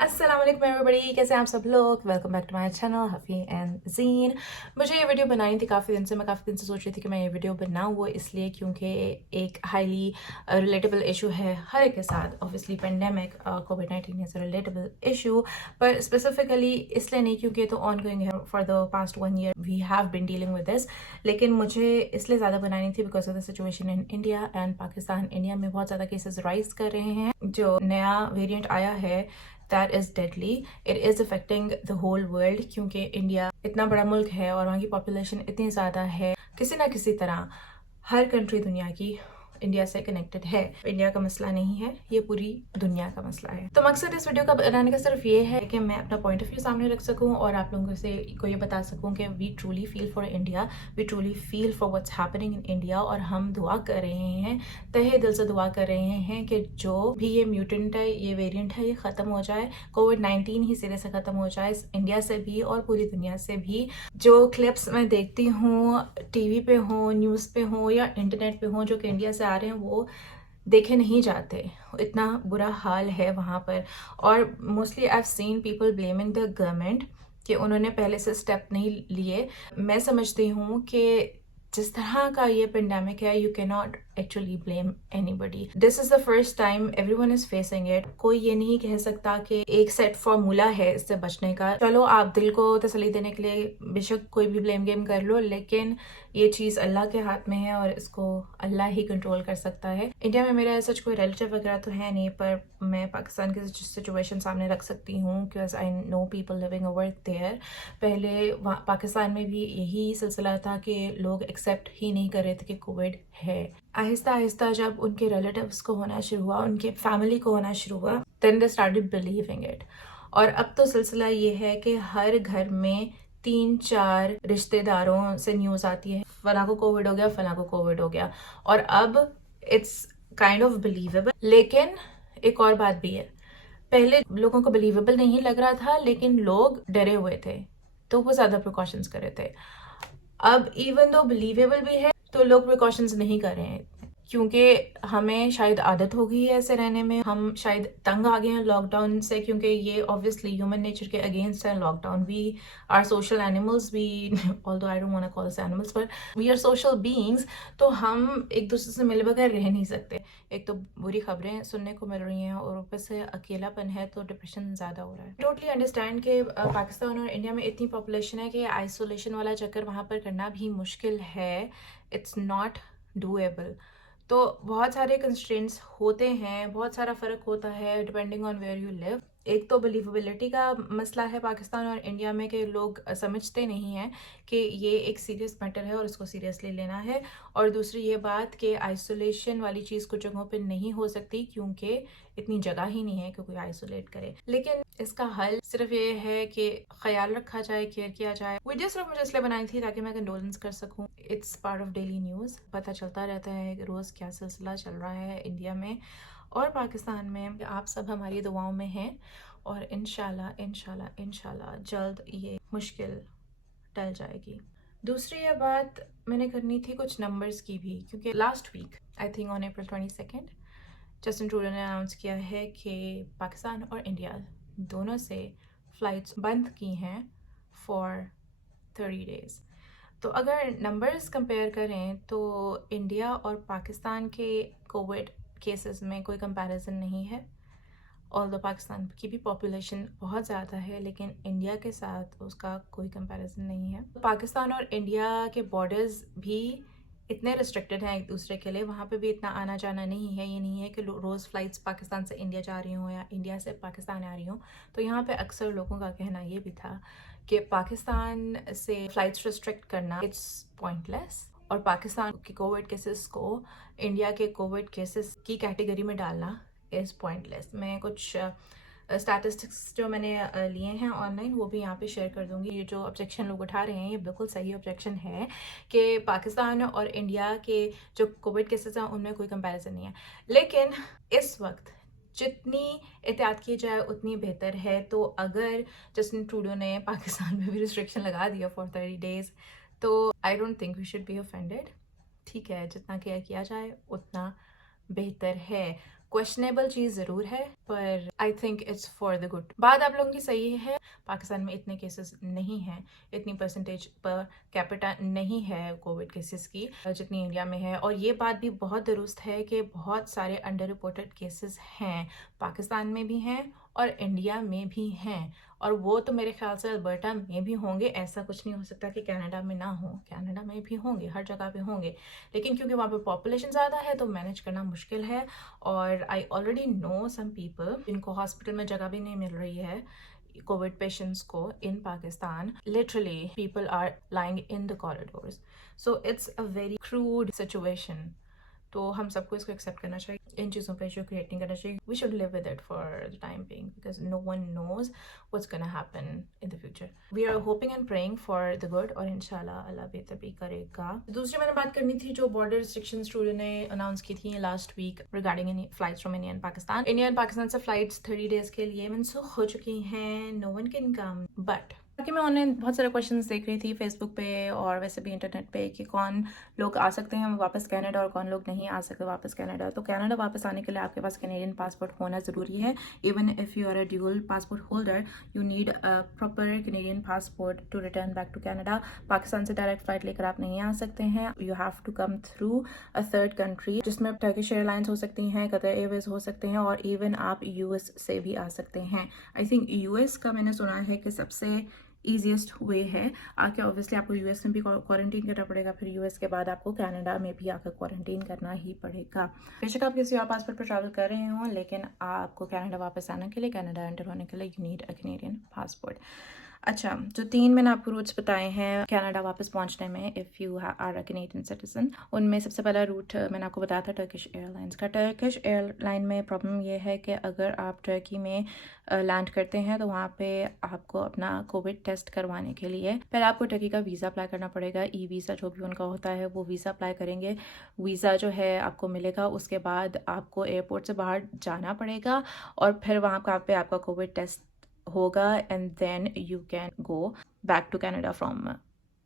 अस्सलाम वालेकुम एवरीबॉडी, कैसे हैं आप सब लोग। Welcome back to my channel हफ़ी एंड ज़ीन। मुझे ये वीडियो बनानी थी काफ़ी दिन से। मैं काफ़ी दिन से सोच रही थी कि मैं ये वीडियो बनाऊँ, वो इसलिए क्योंकि एक हाईली रिलेटेबल इशू है हर एक के साथ। Obviously pandemic COVID is a relatable issue, पर स्पेसिफिकली इसलिए नहीं क्योंकि तो ऑन गोइंग है। For the past 1 year we have been dealing with this, लेकिन मुझे इसलिए ज़्यादा बनानी थी because of the situation in India and Pakistan. India में बहुत ज़्यादा केसेस राइज कर रहे हैं। जो नया वेरिएंट आया है that is deadly. It is affecting the whole world क्योंकि इंडिया इतना बड़ा मुल्क है और वहाँ की पॉपुलेशन इतनी ज़्यादा है। किसी ना किसी तरह हर कंट्री दुनिया की इंडिया से कनेक्टेड है। इंडिया का मसला नहीं है, ये पूरी दुनिया का मसला है। तो मकसद इस वीडियो का बनाने का सिर्फ ये है कि मैं अपना पॉइंट ऑफ व्यू सामने रख सकूं और आप लोगों से को ये बता सकूं कि we truly feel for India, we truly feel for what's happening in India. और हम दुआ कर रहे हैं, तहे दिल से दुआ कर रहे हैं कि जो भी ये म्यूटेंट है, ये वेरिएंट है, ये ख़त्म हो जाए। कोविड-19 ही सिरे से ख़त्म हो जाए, इंडिया से भी और पूरी दुनिया से भी। जो क्लिप्स मैं देखती हूँ, टीवी पे हो, न्यूज़ पे हो या इंटरनेट पे हो, जो कि इंडिया से आ रहे हैं, वो देखे नहीं जाते। इतना बुरा हाल है वहाँ पर। और mostly I have seen people blaming the government कि उन्होंने पहले से स्टेप नहीं लिए। मैं समझती हूँ कि जिस तरह का ये पेंडेमिक है, you can not actually blame anybody. This is the first time everyone is facing it. कोई ये नहीं कह सकता कि एक सेट फॉर्मूला है इससे बचने का। चलो, आप दिल को तसल्ली देने के लिए बेशक कोई भी ब्लेम गेम कर लो, लेकिन ये चीज़ अल्लाह के हाथ में है और इसको अल्लाह ही कंट्रोल कर सकता है। इंडिया में मेरा सच कोई रिलेटिव वगैरह तो है नहीं, पर मैं पाकिस्तान की सिचुएशन सामने रख सकती हूँ because I know people living over there. पहले पाकिस्तान में भी यही सिलसिला था कि लोग एक्सेप्ट ही नहीं कर रहे थे कि कोविड है। आहिस्ता आहिस्ता जब उनके रिलेटिव्स को होना शुरू हुआ, उनके फैमिली को होना शुरू हुआ, then they started believing it. और अब तो सिलसिला ये है कि हर घर में 3-4 रिश्तेदारों से न्यूज़ आती है, फला को कोविड हो गया, फला को कोविड हो गया। और अब इट्स काइंड ऑफ बिलीवेबल। लेकिन एक और बात भी है, पहले लोगों को बिलीवेबल नहीं लग रहा था, लेकिन लोग डरे हुए थे तो वो ज़्यादा प्रिकॉशंस कर रहे थे। अब इवन दो बिलीवेबल भी है तो लोग प्रिकॉशंस नहीं कर रहे हैं क्योंकि हमें शायद आदत हो गई है ऐसे रहने में। हम शायद तंग आ गए हैं लॉकडाउन से, क्योंकि ये ऑब्वियसली ह्यूमन नेचर के अगेंस्ट है lockdown. We are social animals, we although I don't want to call us animals, पर वी आर सोशल बीइंग्स। तो हम एक दूसरे से मिले बगैर रह नहीं सकते। एक तो बुरी खबरें सुनने को मिल रही हैं और ऊपर से अकेलापन है, तो डिप्रेशन ज़्यादा हो रहा है। टोटली अंडरस्टैंड कि पाकिस्तान और इंडिया में इतनी पॉपुलेशन है कि आइसोलेशन वाला चक्कर वहाँ पर करना भी मुश्किल है। It's not doable. तो बहुत सारे कंस्ट्रेंट्स होते हैं, बहुत सारा फ़र्क होता है depending on where you live. एक तो बिलीवेबिलिटी का मसला है पाकिस्तान और इंडिया में कि लोग समझते नहीं हैं कि ये एक सीरियस मैटर है और इसको सीरियसली लेना है। और दूसरी ये बात कि आइसोलेशन वाली चीज़ कुछ जगहों पे नहीं हो सकती क्योंकि इतनी जगह ही नहीं है कि कोई आइसोलेट करे। लेकिन इसका हल सिर्फ ये है कि ख्याल रखा जाए, केयर किया जाए। वीडियो सिर्फ मुझे इसलिए बनाई थी ताकि मैं कंडोलेंस कर सकूं। It's part of daily news, पता चलता रहता है कि रोज़ क्या सिलसिला चल रहा है इंडिया में और पाकिस्तान में। आप सब हमारी दुआओं में हैं और इंशाल्लाह इंशाल्लाह इंशाल्लाह जल्द ये मुश्किल टल जाएगी। दूसरी ये बात मैंने करनी थी कुछ नंबर्स की भी, क्योंकि last week I think on April 22 Justin Trudeau ने अनाउंस किया है कि पाकिस्तान और इंडिया दोनों से फ़्लाइट्स बंद की हैं फॉर 30 डेज़। तो अगर नंबर्स कंपेयर करें तो इंडिया और पाकिस्तान के कोविड केसेस में कोई कंपैरिजन नहीं है। ऑल्दो पाकिस्तान की भी पॉपुलेशन बहुत ज़्यादा है, लेकिन इंडिया के साथ उसका कोई कंपैरिजन नहीं है। पाकिस्तान और इंडिया के बॉर्डर्स भी इतने रिस्ट्रिक्टेड हैं एक दूसरे के लिए, वहाँ पे भी इतना आना जाना नहीं है। ये नहीं है कि रोज़ फ़्लाइट्स पाकिस्तान से इंडिया जा रही हों या इंडिया से पाकिस्तान आ रही हों। तो यहाँ पे अक्सर लोगों का कहना ये भी था कि पाकिस्तान से फ़्लाइट्स रिस्ट्रिक्ट करना इट्स पॉइंटलेस, और पाकिस्तान के कोविड केसेस को इंडिया के कोविड केसेस की कैटेगरी में डालना इज़ पॉइंटलेस। मैं कुछ स्टैटिस्टिक्स जो मैंने लिए हैं ऑनलाइन वो भी यहाँ पे शेयर कर दूंगी। ये जो ऑब्जेक्शन लोग उठा रहे हैं ये बिल्कुल सही ऑब्जेक्शन है कि पाकिस्तान और इंडिया के जो कोविड केसेस हैं उनमें कोई कंपैरिजन नहीं है। लेकिन इस वक्त जितनी एहतियात की जाए उतनी बेहतर है। तो अगर जस्टिन ट्रूडो ने पाकिस्तान में भी रिस्ट्रिक्शन लगा दिया फॉर 30 डेज़, तो I don't think we should be offended. ठीक है, जितना केयर किया जाए उतना बेहतर है। क्वेश्चनेबल चीज़ ज़रूर है, पर I think it's for the good. बात आप लोगों की सही है, पाकिस्तान में इतने केसेस नहीं हैं, इतनी परसेंटेज पर कैपिटा नहीं है कोविड केसेस की जितनी इंडिया में है। और ये बात भी बहुत दुरुस्त है कि बहुत सारे अंडर रिपोर्टेड केसेस हैं, पाकिस्तान में भी हैं और इंडिया में भी हैं, और वो तो मेरे ख्याल से अल्बर्टा में भी होंगे। ऐसा कुछ नहीं हो सकता कि कनाडा में ना हो, कनाडा में भी होंगे, हर जगह पे होंगे, लेकिन क्योंकि वहाँ पे पॉपुलेशन ज़्यादा है तो मैनेज करना मुश्किल है। और I already know some people जिनको हॉस्पिटल में जगह भी नहीं मिल रही है कोविड पेशेंट्स को in Pakistan. Literally people are lying in the corridors, so it's a very crude situation. तो हम सबको इसको एक्सेप्ट करना चाहिए, इन चीज़ों पे इशू क्रिएट नहीं करना चाहिए। We should live with it for the time being, because no one knows what's gonna happen in the future. We are hoping and praying for the good, और इंशाल्लाह अल्लाह बेहतर भी करेगा। दूसरी मैंने बात करनी थी जो बॉर्डर रिस्ट्रिक्शंस रूल ने अनाउंस की थी last week regarding flights from India and Pakistan. India and Pakistan से फ्लाइट्स 30 डेज के लिए मनसूख हो चुकी हैं, no one can come. But बाकी मैं ऑनलाइन बहुत सारे क्वेश्चंस देख रही थी फेसबुक पे और वैसे भी इंटरनेट पे कि कौन लोग आ सकते हैं वापस कनाडा और कौन लोग नहीं आ सकते वापस कनाडा। तो कनाडा वापस आने के लिए आपके पास कैनेडियन पासपोर्ट होना ज़रूरी है। Even if you are a dual passport holder, you need a proper Canadian passport to return back to Canada. Pakistan से डायरेक्ट फ्लाइट लेकर आप नहीं आ सकते हैं, you have to come through a third country, जिसमें टर्किश एयरलाइंस हो सकती हैं, कतर एयरवेज हो सकते हैं, और इवन आप यूएस से भी आ सकते हैं। आई थिंक यूएस का मैंने सुना है कि सबसे ईजीएस्ट वे है आके। ऑब्वियसली आपको यूएस में भी क्वारंटीन करना पड़ेगा, फिर यूएस के बाद आपको कनाडा में भी आकर क्वारंटीन करना ही पड़ेगा। बेशक आप किसी और पासपोर्ट पर ट्रैवल कर रहे हों, लेकिन आपको कनाडा वापस आने के लिए, कनाडा एंटर होने के लिए you need a Canadian passport. अच्छा, जो 3 मैंने आपको रूट्स बताए हैं कनाडा वापस पहुंचने में if you are a Canadian citizen, उनमें सबसे पहला रूट मैंने आपको बताया था टर्किश एयरलाइंस का। टर्किश एयरलाइन में प्रॉब्लम ये है कि अगर आप टर्की में लैंड करते हैं तो वहाँ पे आपको अपना कोविड टेस्ट करवाने के लिए पहले आपको टर्की का वीज़ा अप्लाई करना पड़ेगा। ई वीज़ा जो भी उनका होता है वो वीज़ा अप्लाई करेंगे, वीज़ा जो है आपको मिलेगा, उसके बाद आपको एयरपोर्ट से बाहर जाना पड़ेगा और फिर वहाँ पे आपका कोविड टेस्ट होगा and then you can go back to Canada from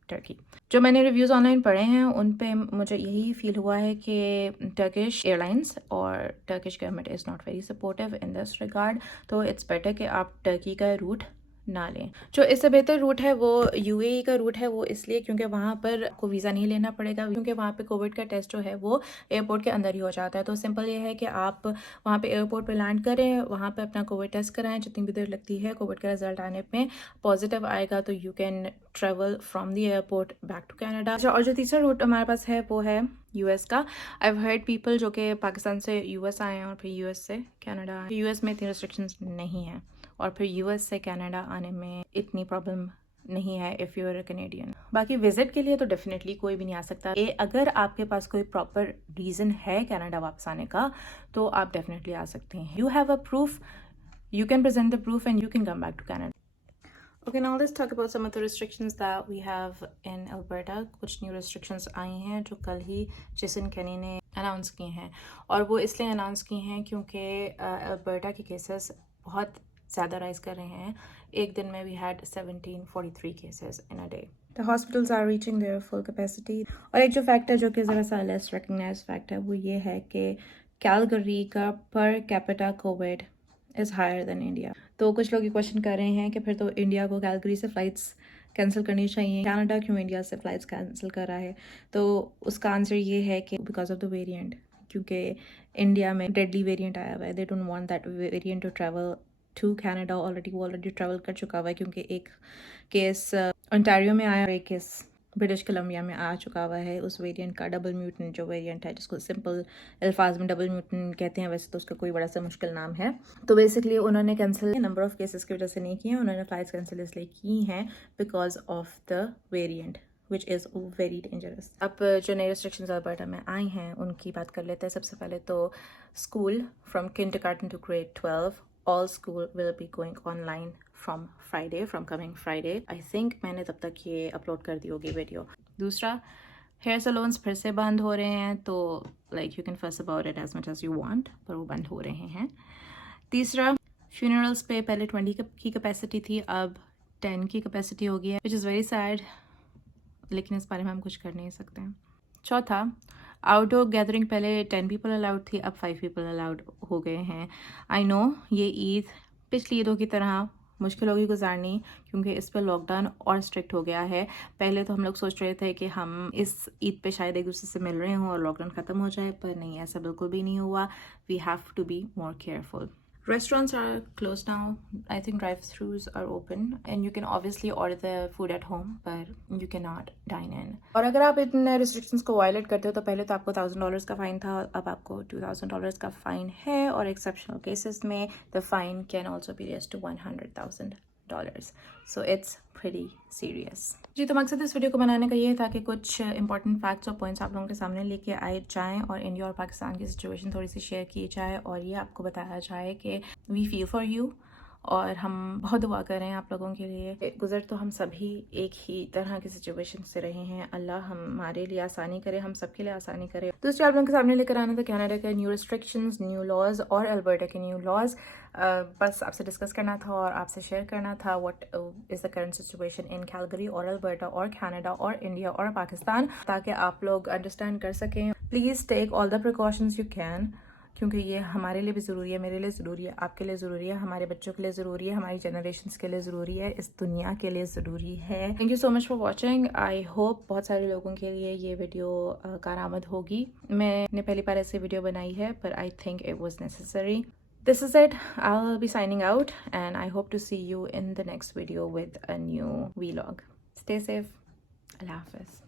Turkey. जो मैंने रिव्यूज़ ऑनलाइन पढ़े हैं उन पे मुझे यही फील हुआ है कि टर्किश एयरलाइंस और Turkish government is not very supportive in this regard, तो इट्स बेटर कि आप टर्की का रूट ना लें। जो इससे बेहतर रूट है वो यूएई का रूट है, वो इसलिए क्योंकि वहाँ पर आपको वीज़ा नहीं लेना पड़ेगा, क्योंकि वहाँ पे कोविड का टेस्ट जो है वो एयरपोर्ट के अंदर ही हो जाता है। तो सिंपल ये है कि आप वहाँ पे एयरपोर्ट पे लैंड करें, वहाँ पे अपना कोविड टेस्ट कराएं, जितनी भी देर लगती है, कोविड का रिजल्ट आने में पॉजिटिव आएगा तो you can travel from the airport back to Canada. और जो तीसरा रूट हमारे पास है वो है यूएस का। आई हैव हर्ड पीपल जो कि पाकिस्तान से यूएस आए हैं और फिर यूएस से कनाडा। यूएस में इतनी रिस्ट्रिक्शंस नहीं हैं और फिर यूएस से कनाडा आने में इतनी प्रॉब्लम नहीं है if you are a Canadian. बाकी विजिट के लिए तो डेफिनेटली कोई भी नहीं आ सकता। अगर आपके पास कोई प्रॉपर रीज़न है कनाडा वापस आने का तो आप डेफिनेटली आ सकते हैं। You have a proof, you can present the proof and you can come back to Canada. Okay, now let's talk about some of the restrictions that we have in Alberta. कुछ new restrictions आई हैं जो कल ही Jason केनी ने announce की हैं, और वो इसलिए अनाउंस की हैं क्योंकि अल्बर्टा के केसेस बहुत ज़्यादा राइज कर रहे हैं। एक दिन में we had 1743 cases in a day. The hospitals are reaching their full capacity. और एक जो फैक्ट है जो कि ज़रा सा लेस रिकग्नाइज फैक्ट है वो ये है कि कैलगरी का per capita covid is higher than India. तो कुछ लोग ये क्वेश्चन कर रहे हैं कि फिर तो इंडिया को कैलगरी से फ़्लाइट्स कैंसिल करनी चाहिए, कनाडा क्यों इंडिया से फ़्लाइट्स कैंसिल कर रहा है। तो उसका आंसर ये है कि बिकॉज ऑफ द वेरिएंट, क्योंकि इंडिया में डेडली वेरिएंट आया हुआ है। They don't want that variant to travel to Canada. वो ऑलरेडी ट्रैवल कर चुका हुआ है, क्योंकि एक केस ओंटारियो में आया और एक केस ब्रिटिश कोलंबिया में आ चुका हुआ है उस वेरिएंट का। डबल म्यूटेंट जो वेरिएंट है, जिसको सिंपल अल्फाज में डबल म्यूटेंट कहते हैं, वैसे तो उसका कोई बड़ा सा मुश्किल नाम है। तो बेसिकली उन्होंने कैंसिल नंबर ऑफ केसेस की वजह से नहीं किए, उन्होंने फ्लाइट्स कैंसिल इसलिए की हैं because of the variant which is very dangerous. अब जो नई रिस्ट्रिक्शंस अल्बर्टा में आई हैं उनकी बात कर लेते हैं। सबसे पहले तो school from kindergarten to grade 12, all school will be going online from Friday, from coming Friday. I think मैंने तब तक ये अपलोड कर दी होगी वीडियो। दूसरा, हेयर सलोन्स फिर से बंद हो रहे हैं, तो like you can fuss about it as much as you want, पर वो बंद हो रहे हैं। तीसरा, फ्यूनरल्स पे पहले 20 की कैपेसिटी थी, अब 10 की कैपेसिटी हो गई है, विच इज़ वेरी सैड, लेकिन इस बारे में हम कुछ कर नहीं सकते हैं। चौथा, आउटडोर गैदरिंग पहले 10 पीपल अलाउड थी, अब 5 पीपल अलाउड हो गए हैं। आई नो ये ईद पिछली ईदों की तरह मुश्किल होगी गुजारनी, क्योंकि इस पर लॉकडाउन और स्ट्रिक्ट हो गया है। पहले तो हम लोग सोच रहे थे कि हम इस ईद पे शायद एक दूसरे से मिल रहे हों और लॉकडाउन ख़त्म हो जाए, पर नहीं, ऐसा बिल्कुल भी नहीं हुआ। We have to be more careful. Restaurants are closed now. I think drive-thrus are open and you can obviously order the food at home, but you cannot dine in. और अगर आप इन restrictions को violate करते हो तो पहले तो आपको $1,000 का फाइन था, अब आपको $2,000 का फाइन है, और exceptional cases में the fine can also be raised to $100,000. So it's pretty serious. जी, तो मकसद इस वीडियो को बनाने का ये था कि कुछ इंपॉर्टेंट फैक्ट्स और पॉइंट्स आप लोगों के सामने लेके आए जाएं और इंडिया और पाकिस्तान की सिचुएशन थोड़ी सी शेयर की जाए, और ये आपको बताया जाए कि वी फील फॉर यू और हम बहुत दुआ कर रहे हैं आप लोगों के लिए। गुजर तो हम सभी एक ही तरह की सिचुएशन से रहे हैं। अल्लाह हमारे लिए आसानी करे, हम सबके लिए आसानी करे। दूसरे आप लोगों के सामने लेकर आना था कनाडा के न्यू रिस्ट्रिक्शंस, न्यू लॉज और अल्बर्टा के न्यू लॉज। बस आपसे डिस्कस करना था और आपसे शेयर करना था what is the current situation in Calgary और अल्बर्टा और कनाडा और इंडिया और पाकिस्तान, ताकि आप लोग अंडरस्टैंड कर सकें। Please take all the precautions you can, क्योंकि ये हमारे लिए भी ज़रूरी है, मेरे लिए ज़रूरी है, आपके लिए ज़रूरी है, हमारे बच्चों के लिए ज़रूरी है, हमारी जनरेशन्स के लिए ज़रूरी है, इस दुनिया के लिए ज़रूरी है। Thank you so much for watching. I hope बहुत सारे लोगों के लिए ये वीडियो कारआमद होगी। मैंने पहली बार ऐसी वीडियो बनाई है, पर I think it was necessary. This is it. I'll be signing out and I hope to see you in the next video with a new vlog. Stay safe. Allah Hafiz.